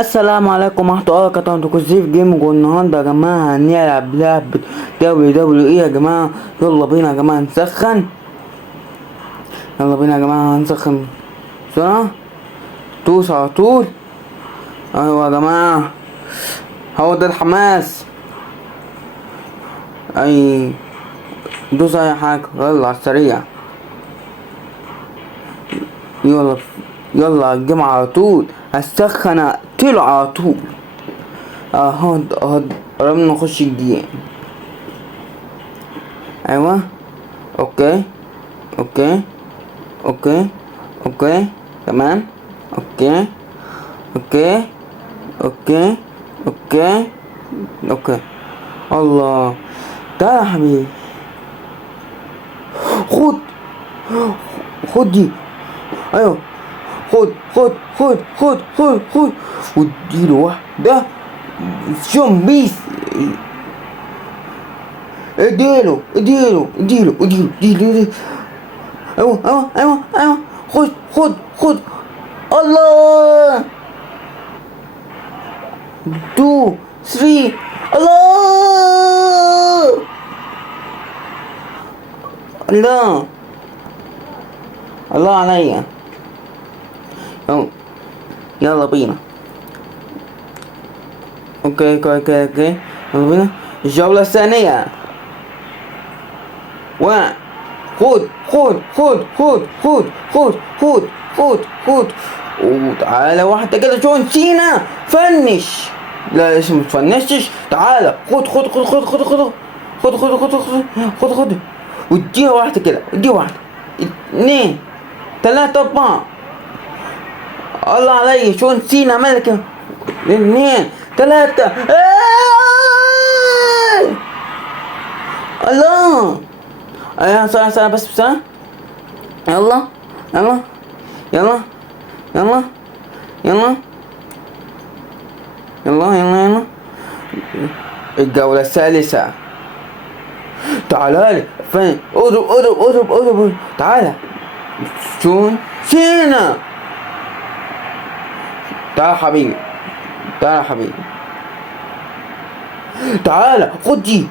السلام عليكم ورحمة الله وبركاته. انتوا كوزيف جيمنج، والنهارده يا جماعة هنلعب لعبة WWE يا جماعة. يلا بينا يا جماعة نسخن. يلا بينا يا جماعة هنسخن بسرعة، دوس على طول. ايوه يا جماعة، هو ده الحماس. اي دوس اي حاجة، يلا على السريع. يلا يلا الجيم على طول، هسخن اقتله على طول. اهو قربنا نخش الجيم. ايوه اوكي اوكي اوكي اوكي تمام. اوكي اوكي اوكي اوكي اوكي. الله، تعالى يا حبيبي، خد خد دي. ايوه خد واديله واحدة شوم بيس. اديله. ايوه خد. الله، 2 3. الله عليا. يلا بينا. اوكي يلا بينا الجولة الثانية. خد. وتعالى واحدة كده جون سينا فنش. لا لسه متفنشتش. تعالى خد. واديها واحدة كده، اديها واحدة 2 3 4. الله علي، جون سينا ملكة. 2 3. الله. ايوه سنة بس بسنة. يلا الجولة الثالثة. تعالى فين؟ اضرب. تعالى جون سينا. تعال حبيبي. تعالى خد دي.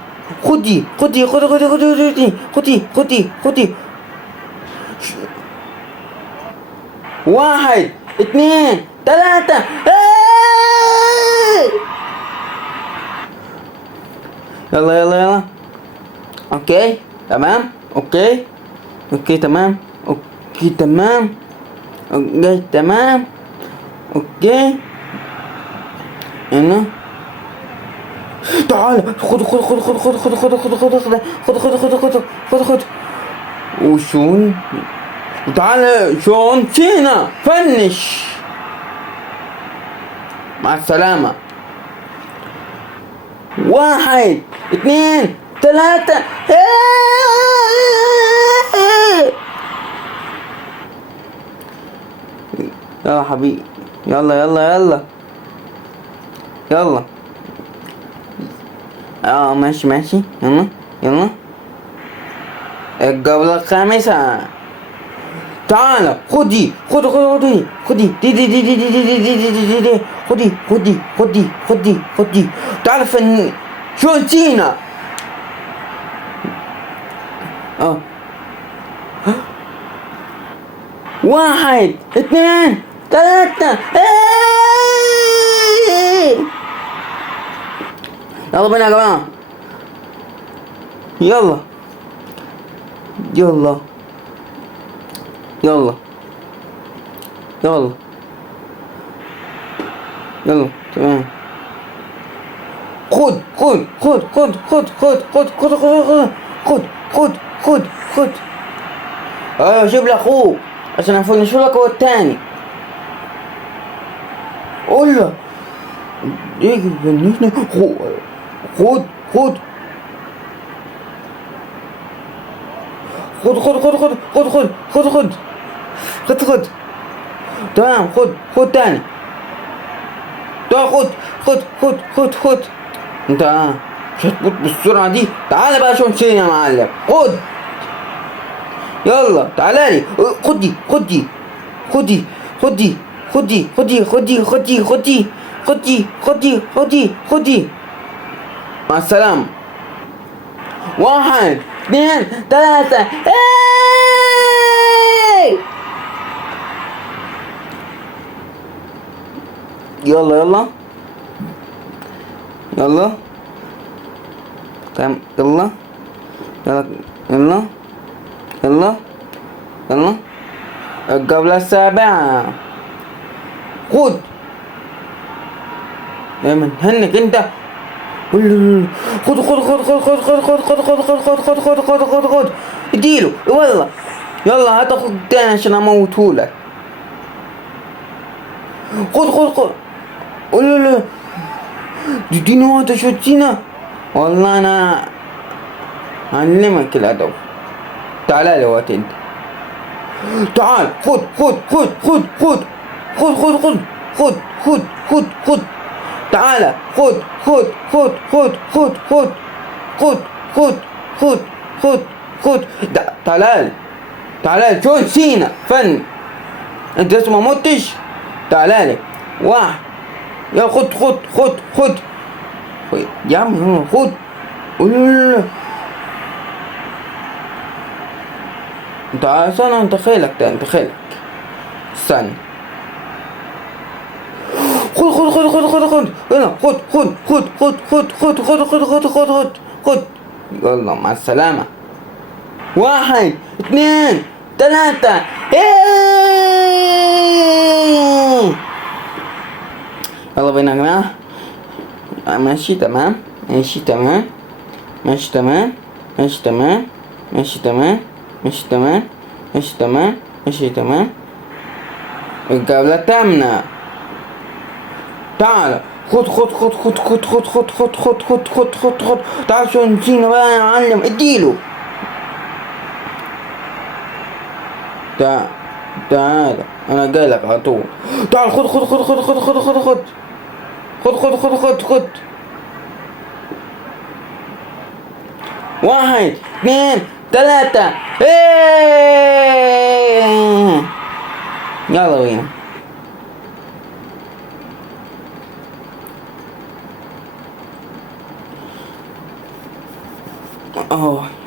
1 2 3. يلا اوكي تمام. اوكي تمام. هنا تعال خد وشون. تعال شون سينا فنش. مع السلامة. 1 2 3. يلا حبيبي، يلا ماشي. يلا الجولة الخامسة. تعالى خدي. تعالى فن شون سينا. 1 2 3. يلا بينا يا جماعة. يلا تمام. خد. ايوه جيب لي اخوك عشان افنش لك هو التاني. قول له يجي يفنشني. خد تمام. خد تاني. خد انت مش هتموت بالسرعة دي. تعالى بقى شون سينا يا معلم. خد يلا تعالى لي. خد دي. خد دي خد دي خد دي خد دي. مع السلامة. 1 2 3 يلا يلا يلا تمام. يلا يلا يلا يلا يلا. الجولة السابعة. خد دايما هنك انت. خد خد خد خد خد خد خد خد خد خد خد خد خد خد خد خد. اديله والله. يلا هات اخوك تاني عشان اموتهولك. خد خد خد. لا تديني واحدة شوتينا. والله انا هعلمك الادب. تعال وقت انت. تعال خد خد خد خد خد خد خد خد خد خد خد خد. تعال خد خد خد خد خد خد خد خد خد خد خد. تعال تعال جون سينا فن. انت لسه ما متش. تعال 1 يا خد خد خد خد يا عم خد. انت استنى. انت خيلك ده انت خيلك. استنى. خد خد خد خد خد خد هنا. خد خد خد خد خد خد خد خد خد خد خد خد. يلا مع السلامة. 1 2 3 يلا بينا يا جماعة. ماشي تمام ماشي تمام ماشي تمام ماشي تمام ماشي تمام ماشي تمام ماشي تمام ماشي تمام. الجولة الثامنة. تعال خد خد خد خد خد خد خد خد خد خد خد خد خد. تعال شو نسينا بقى يا معلم. اديله. تعال تعال انا جايلك على طول. تعال خد خد خد خد خد خد خد خد خد خد خد خد خد. 1 2 3 يلا بينا.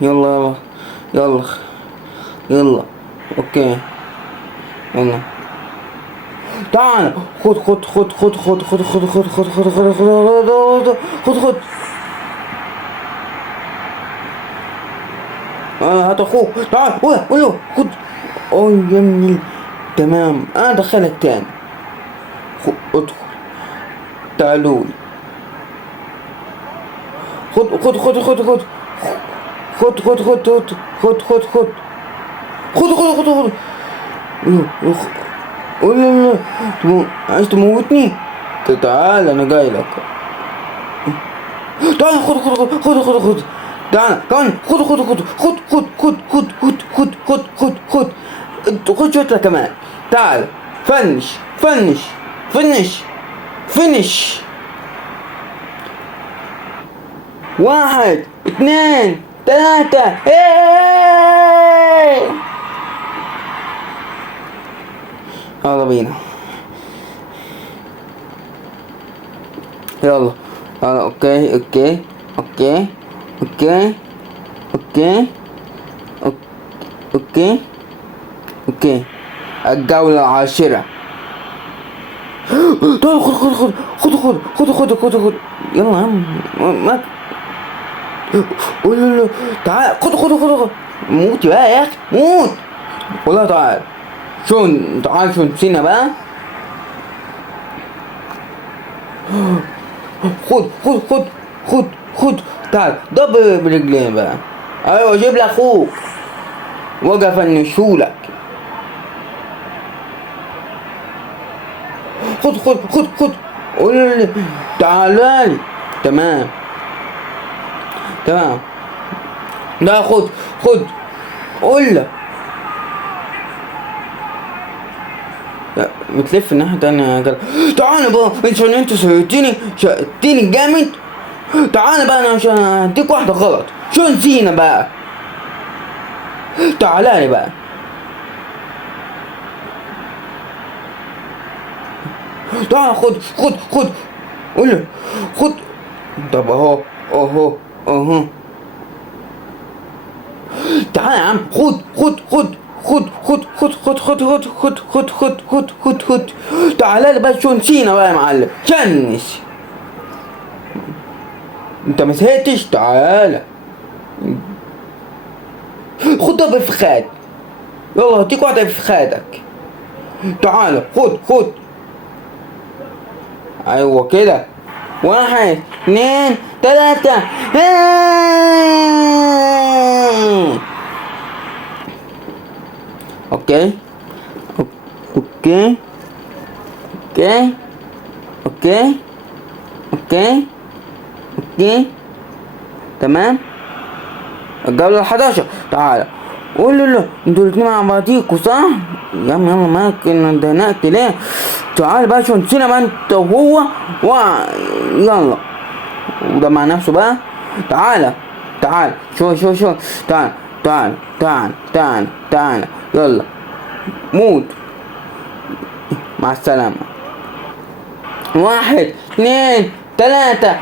يلا يلا يلا اوكي يلا. تعال خد خد خد خد خد خد خد خد خد خد خد خد خد خد. هات اخوك. تعال قول خد. يا ابني تمام. انا دخلك تاني. ادخل. تعالوا خد خد خد خد خد خد خد خد خد خد خد خد خد خد خد خد. لا عايز تموتني. تعال انا جاي لك. تعال خد خد خد خد خد. تعال كمان خد خد خد خد خد خد خد خد خد خد خد خد خد شوية كمان. تعال فنش فنش فنش فنش. 1 2 3 يلا بينا. يلا اوكي اوكي اوكي اوكي اوكي اوكي اوكي. الجولة العاشرة. تعال خد خد خد خد خد خد خد خد. يلا يا عم ما لا تعال خد خد خد. موت بقى يا اخي موت والله. تعال تعال شو نسينا بقى. خد خد خد خد خد. تعال ضرب برجلين بقى. ايوه جيب لك اخوك. وقف انشولك. خد خد خد خد. تعال. تمام تمام. لا خد خد. قول بتلف الناحية التانية يا جدع. تعال بقى عشان انت سيئتني جامد. تعال بقى انا عشان اديك واحدة غلط. شو نسينا بقى. تعالى بقى. تعال خد خد خد قول له خد. طب اهو اهو اهو. تعال يا عم، خد خد خد خد خد خد خد خد خد خد خد خد خد خد خد. تعالى لي بقى شو نسينا بقى يا معلم، شنس. انت ما زهقتش؟ تعالى خدها بفخاد. يلا هديك واحدة بفخادك. تعالى خد خد. ايوه كده. 1 2 3. اوكي اوكي اوكي اوكي اوكي اوكي تمام. الجولة 11. تعالى قول له انتوا الاتنين مع بعضيكوا صح؟ يا عم يلا مالك اتزنقت ليه؟ تعال بقى شو نسينا بقى انت وهو يلا. وده مع نفسه بقى. تعالى تعال شو تعال تعال تعال تعال تعال يلا موت. مع السلامة. 1 2 3.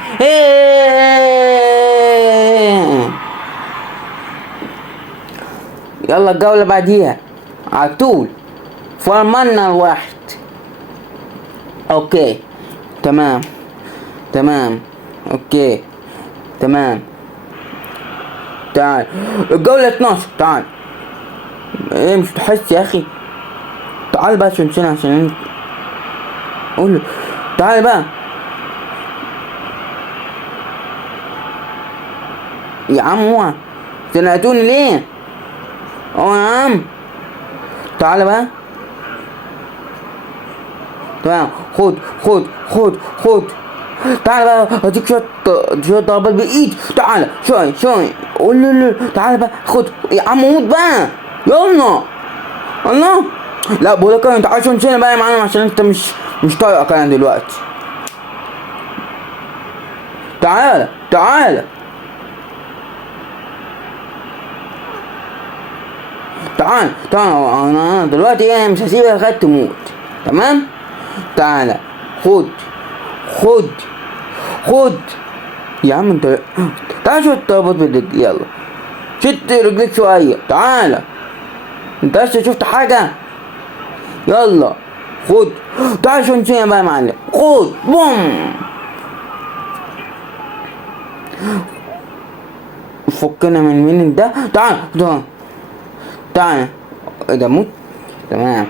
يلا الجولة بعديها على طول. فرمنا الواحد. اوكي تمام تمام اوكي تمام. تعال الجولة 12. تعال. ايه مش تحس يا اخي؟ تعال بقى شنشن عشان انت. قول له تعال بقى يا عم. هو زنقتوني ليه؟ يا عم تعال بقى. تمام خد خد خد خد. تعال بقى هديك شوية ضربات بالايد. تعال شوي. قول له تعال بقى خد يا عم موت بقى. يلا الله. لا بقولك انت تعال شنشنة بقى يا معلم عشان انت مش طايقك انا دلوقتي. تعال تعال تعال انا دلوقتي ايه مش هسيبك لغاية تموت. تمام. تعال خد خد خد يا عم انت. تعال شوية ضربات بالرجل. يلا شد رجليك شوية. تعال انت لسه شفت حاجة؟ يلا خد. تعال شو نسينا بقى يا معلم. خد بوم. فكنا من مين ده. تعال تعال. ايه ده موت. تمام.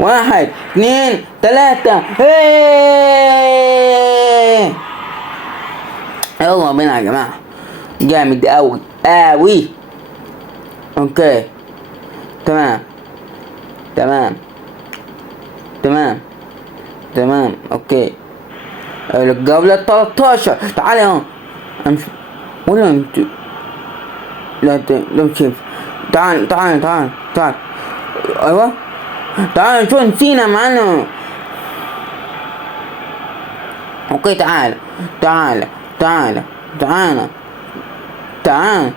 1 2 3. يلا بينا يا جماعة. جامد اوي اوي. اوكي تمام تمام تمام تمام اوكي. الجولة 13. تعالى اهو. امشي ولا انت؟ لا مش ينفع. تعال ايوه تعال شو نسينا معانا. اوكي تعال تعال تعال تعال تعال.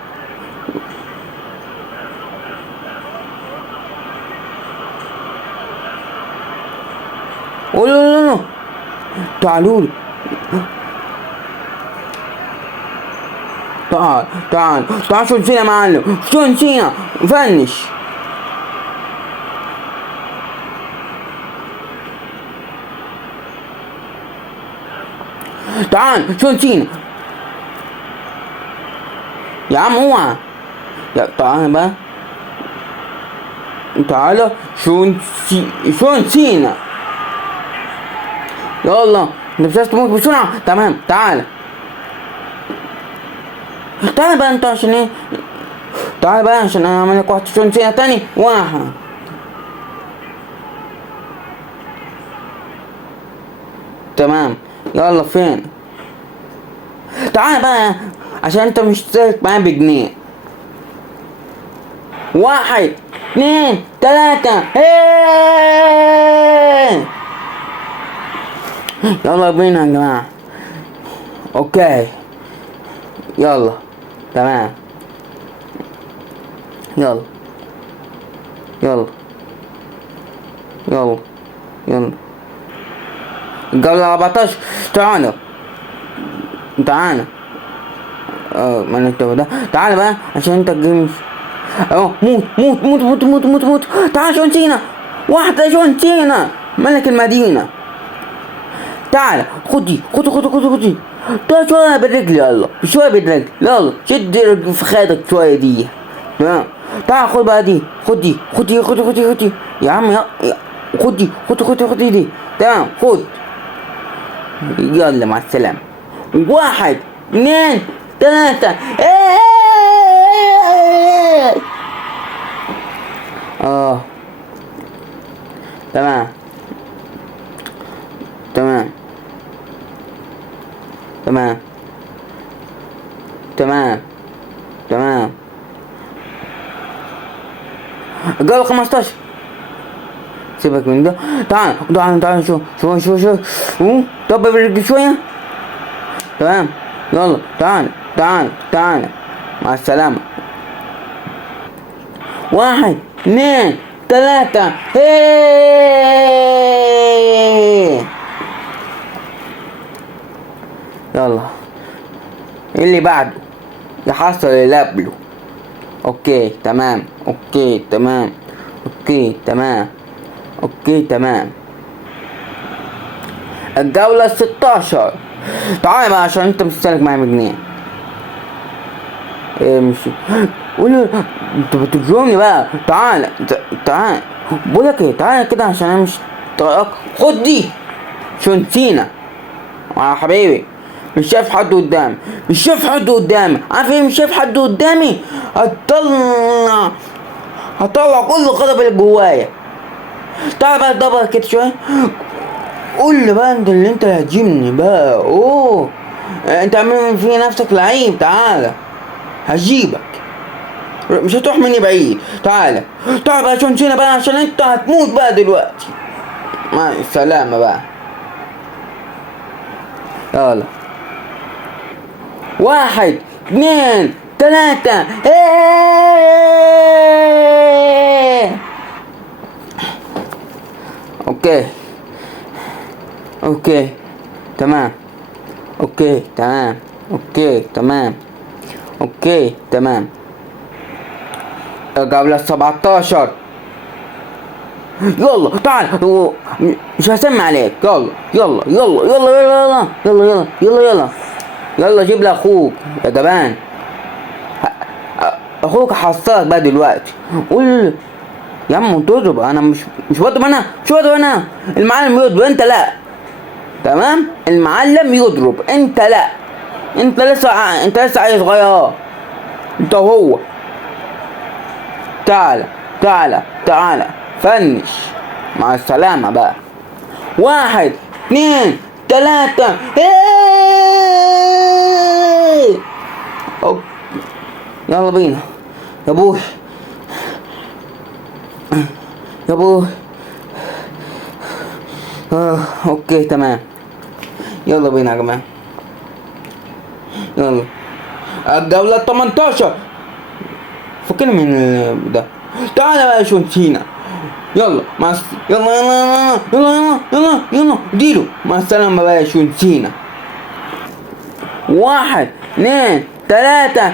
لا تعالوا لي. تعال شو نسينا معلم. شو نسينا فنش. تعال شو نسينا يا عم. اوعى يا تعال بقى. تعال شو نسينا. يلا انت مش عايز تموت بسرعة. تمام تعال بقى انت عشان ايه. تعال بقى عشان انا اعمل لك واحد شو نسينا تاني. 1 تمام. يلا فين؟ تعال بقى عشان انت مش شارك معايا بجنيه. 1 2 3. يلا بينا يا جماعة. اوكي يلا تمام. يلا الجولة 14. تعالوا تعالى. ما نكتب ده. تعالى بقى عشان انت الجيم. موت موت موت موت موت موت موت. تعال جون سينا. واحدة جون سينا ملك المدينة. تعال خد دي، خد دي. تعال شوية بالرجل، يلا شوية بالرجل، يلا شد رجل في خدك شوية دي. تمام. تعال خد بقى دي، خد دي يا عم يا خد دي، خد دي. تمام خد. يلا مع السلامة. 1 2 3. تمام تمام تمام تمام تمام. الجولة 15. سيبك من ده. تعال شو طب بالرجل شوية. تمام يلا تعال مع السلامة. 1 2 3. يلا اللي بعده يحصل اللي قبله. اوكي تمام. الجولة 16. تعال بقى عشان انت مستهلك معايا بجنيه. مش قول انت بتجرمني بقى. تعال بقولك ايه، تعال كده عشان انا مش طايقك. خد دي شون سينا يا حبيبي. مش شايف حد قدامي. عارف ايه؟ مش شايف حد قدامي. هطلع كل الغضب اللي جوايا. تعال بقى دبر كده شويه. قول لي بقى انت اللي هتجيبني بقى. انت عامل في نفسك لعيب. تعالى هجيبك، مش هتروح مني بعيد. تعالى بقى شون سينا بقى عشان انت هتموت بقى دلوقتي. مع السلامة بقى. يلا 1 2 3. اوكي تمام. الجولة 17. يلا تعال، مش هسمع عليك. يلا جيب لي اخوك يا جبان. اخوك حصلك بقى دلوقتي. قول يا عم تضرب. انا مش بضرب. انا المعلم يضرب، انت لا. تمام. المعلم يضرب، انت لا. انت لسه عيل صغير انت وهو. تعالى فنش. مع السلامة بقى. 1 2 3. يلا بينا يا ابوي. اوكي تمام. يلا بينا يا جماعة. يلا الجولة 18. فكنا من ده. تعالى بقى شون سينا. يلا ديله. مع السلامة بقى شون سينا. 1 2 3.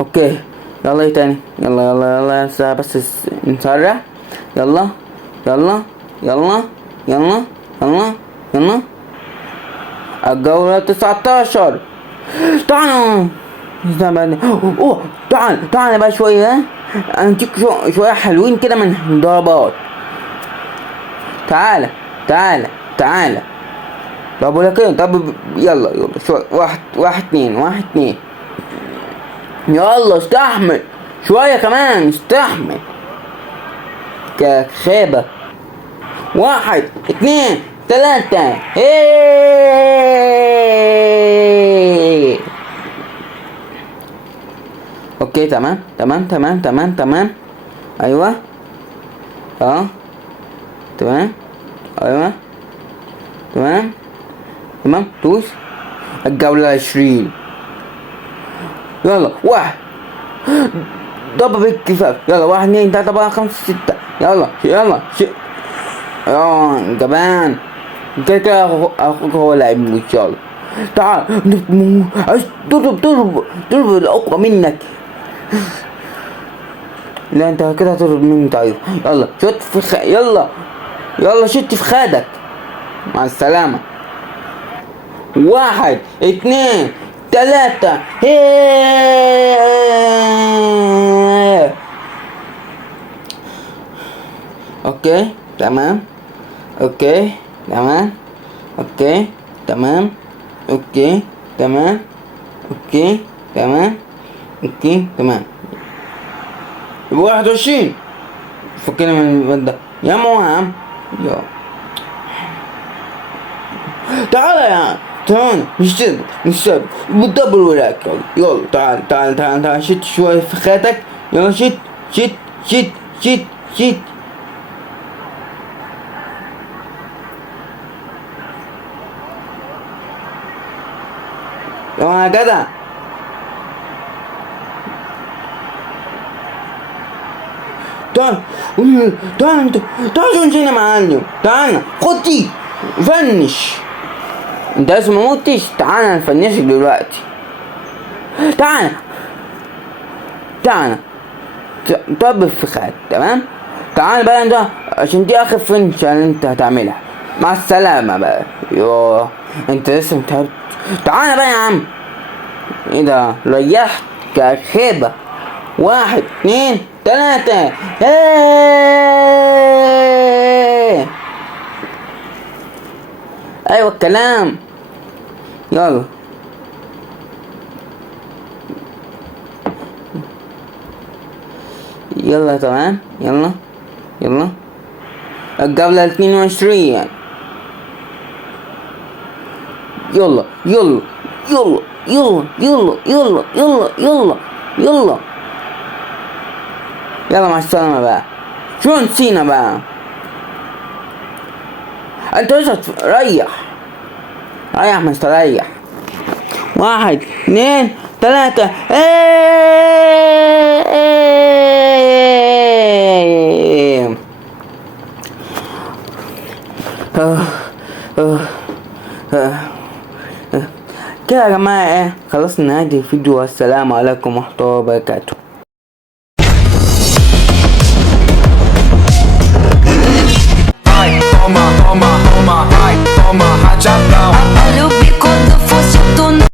اوكي يلا ايه تاني. يلا بس نسرع. يلا الجولة 19. تعالوا تعال بقى شوية. اديك شوية حلوين كده من ضربات. تعالى طب بقول لك ايه. طب يلا شوية. 1 2. يلا استحمل شوية كمان. استحمل كخيبة. 1 2 3. اوكي تمام. ايوه تمام. ايوه تمام. دوس. الجولة 20. يلا 1 ضرب بالكفاف. يلا 1 2 3 4 5 6. يلا يلا جبان. كده كده اخوك هو اللي هيموت. يلا تعال عايز تضرب الاقوى منك. لا انت كده هتضرب مني. طيب يلا شوت في يلا شت في خادك. مع السلامة. 1 2 3 اوكي تمام. اوكي تمام. اوكي تمام. اوكي تمام. اوكي تمام. اوكي تمام. 21. فكنا من الواد ده يا مهم. يا تعال يا عم تعال. مش سبب بالدبل وراك. يلا تعال شت شوية في خاتك. يلا شت. يا جدع تعال انت تعال هنا معلم. تعال خد دي فنش. انت لسه ما موتش. تعال نفنشك دلوقتي. تعال طب في خد. تمام. تعال بقى انت عشان دي اخر فنش اللي انت هتعملها. مع السلامة بقى. يوه انت لسه متعبت. تعال بقى يا عم. ايه ده ريحت كخيبة. 1 2 3 ايوه الكلام. يلا تمام. يلا الجولة 22. يلا مع السلامة بقى. شو نسينا بقى. انت لسه ريح مستريح. 1 2 3 كده يا جماعة خلصنا نهاية الفيديو. والسلام عليكم ورحمة الله وبركاته.